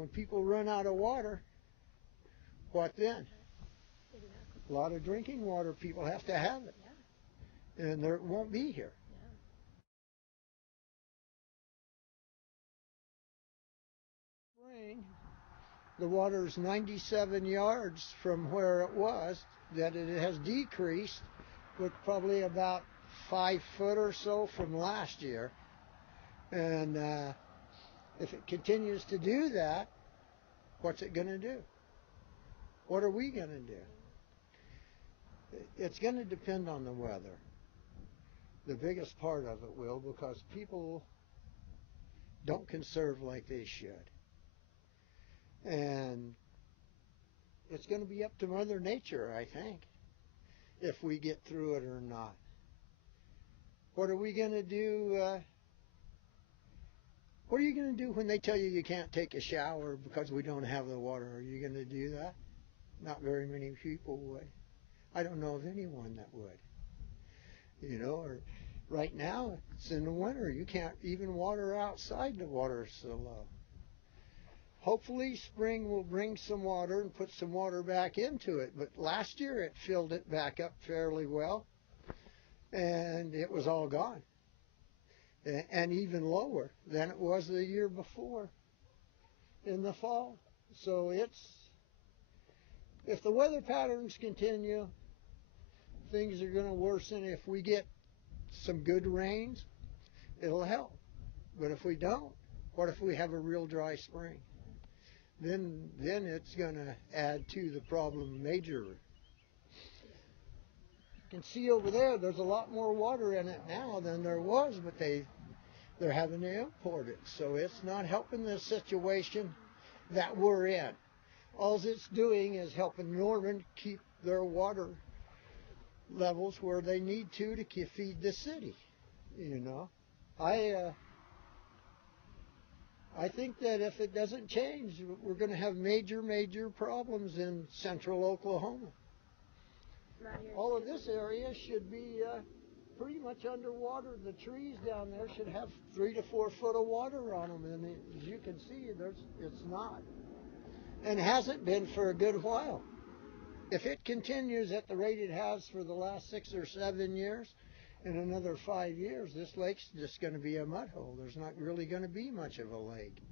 when people run out of water, what then? Exactly. A lot of drinking water, people have to have it. Yeah. And there won't be here. Yeah. Spring, the water's 97 yards from where it was, that it has decreased with probably about 5 foot or so from last year. And if it continues to do that, what's it going to do? What are we going to do? It's going to depend on the weather. The biggest part of it will, because people don't conserve like they should. And it's going to be up to Mother Nature, I think, if we get through it or not. What are we going to do? What are you going to do when they tell you can't take a shower because we don't have the water? Are you going to do that? Not very many people would. I don't know of anyone that would. You know, or right now it's in the winter. You can't even water outside. The water's so low. Hopefully spring will bring some water and put some water back into it. But last year it filled it back up fairly well, and it was all gone. And even lower than it was the year before in the fall. So if the weather patterns continue, things are going to worsen. If we get some good rains, it'll help. But if we don't, what if we have a real dry spring? Then it's going to add to the problem majorly. You can see over there, there's a lot more water in it now than there was, but they're having to import it. So it's not helping the situation that we're in. All it's doing is helping Norman keep their water levels where they need to feed the city. You know, I think that if it doesn't change, we're going to have major problems in central Oklahoma. All of this area should be pretty much underwater. The trees down there should have 3 to 4 foot of water on them, and as you can see, it's not, and hasn't been for a good while. If it continues at the rate it has for the last 6 or 7 years, in another 5 years, this lake's just going to be a mud hole. There's not really going to be much of a lake.